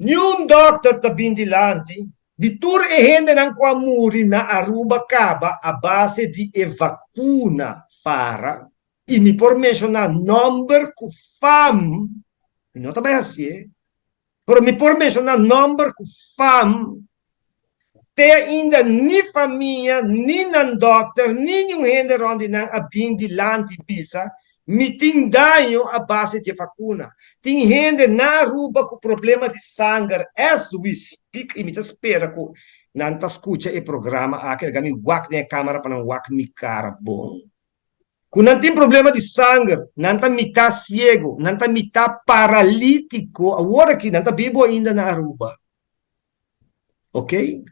Nenhum doctor está bindilanti. De tur e gente não muri na Aruba caba a base de vacuna para. E me por mencionar number que fam, não também assim, pero me por mencionar number que fam, te ainda ni família, ni nan doctor, ni nenhum gente onde não a bindilanti bisa, me tem danho a base de vacuna. Tem gente na Aruba com problema de sangue. As we speak, e me espera que não está escuta o programa, aquele que me wak na câmera para não wak me cara bom. Quando não tem problema de sangue, não está mitad cego, não está mitad paralítico, agora que não está vivo ainda na Aruba. Ok?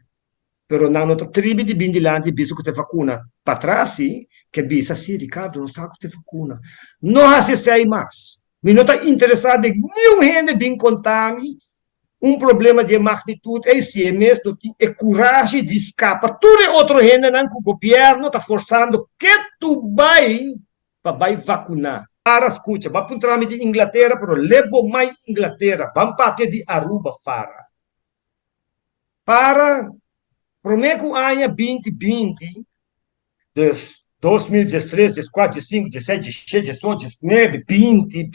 Pero na outra tribo de bindilante, biso que te vacuna. Para trás, sim, que bisa, sim, Ricardo, não sabe que te vacuna. Não há se sei mais. Me não está interessado em nenhum gente bem contame, um problema de magnitude, é esse mesmo, é coragem de escapar. Tudo é outro gente, não, que o governo está forçando que tu vai para vacunar. Para, escuta, vai para um trâmite de Inglaterra, pero levo mais Inglaterra, vamos para de Aruba, para Prometo ano 2020, de 2013, 14, 15, 17, 16, 18, 19, 20,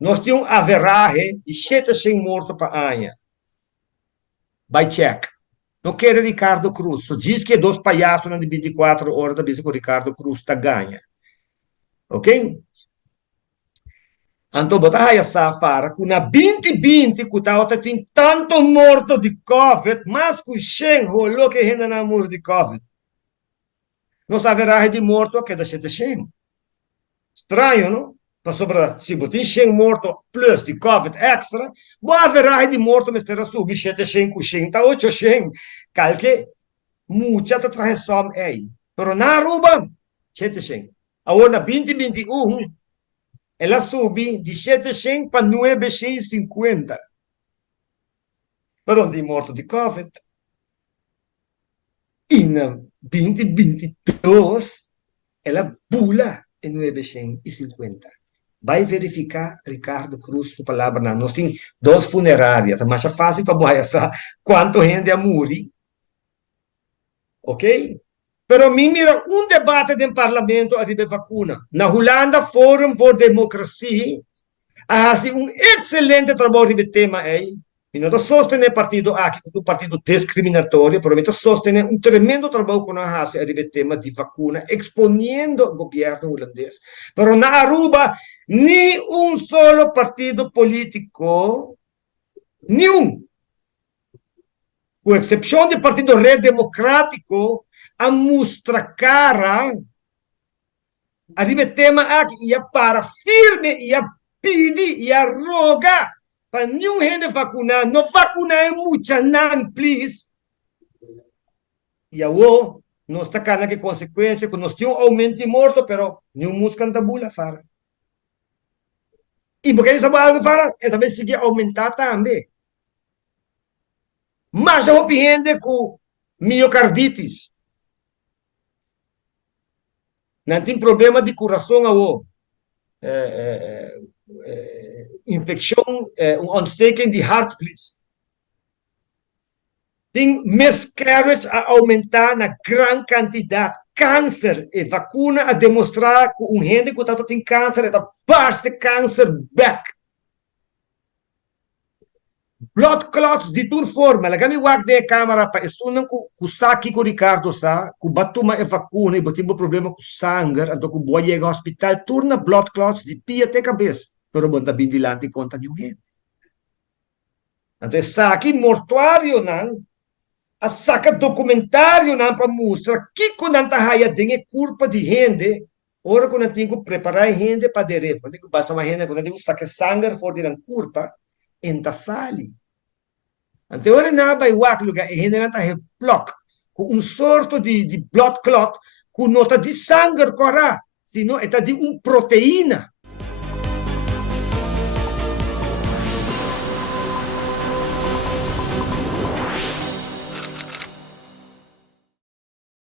nós tínhamos a veragem de 700 mortos para ano. By check. Não quero Ricardo Cruz. Só diz que dois palhaços de 24 horas da vez que o Ricardo Cruz está ganha. Ok? Então, botar aí essa fara, que na 2020, que tá tem tanto morto de Covid, mas que o Shen rolou que ainda não morto de Covid. Não haverá de morto que da 700. Estranho, não? Para sobrar, se botar 100 morto plus de Covid extra, vai haver de morto, mas terá subir 700, 500, 800. Calque, muita transação aí. Pero na Aruba, 700. Agora, 2021, ela subiu de 700 para 950. Pero de morto de Covid. E na 2022, ela pula em 950. Vai verificar, Ricardo Cruz, sua palavra, não. Nós temos duas funerárias, mas é fácil para você saber quanto gente a morrer. Ok? Pero mim mira um debate no parlamento a vacuna. Na Holanda, Forum for Democracia, faz um excelente trabalho de tema aí. E não sostiene partido aqui, um partido discriminatório, provavelmente sostiene um tremendo trabalho com a raça a tema de vacuna, exponendo o governo holandês. Mas na Aruba, nem um solo partido político, nenhum, com exceção do Partido Red Democrático, a mostra cara a tema aqui, e a para firme, e a pedir, e a rogar para nenhum gente vacunar. Não vacunar é muita, não, please. E a o, não está cara que consequência, que nós tínhamos aumento de morto, pero nenhum música não bula, fara. E porque eles sabem algo, fara, ele também seguir aumentar também. Mas eu opino com miocarditis. Não tem problema de coração, ou infecção, ontsteking de heart, please. Tem miscarriage a aumentar na grande quantidade. Câncer e vacuna a demonstrar que um gente que tem câncer é da parte de câncer back. Blood clots de toda forma. Lá kami wag de câmera para estudar com saki com Ricardo sa, com batuma e vacuna e botimbo problema com sangue, então com boa chega ao hospital, turna blood clots de pia até cabeça. Pero bom também dilante conta de um gente. Então saki mortuário não, a saca documentário não para mostrar que quando anta haya tem culpa de gente. Ora quando tem que preparar gente para dere, quando tem que passar uma gente quando tem que sacar sangue for de culpa, enta sali. Ante ora na vai wak lugar e gente não tá block com um sorto de blood clot com nota de sangue corra, sino é de proteína.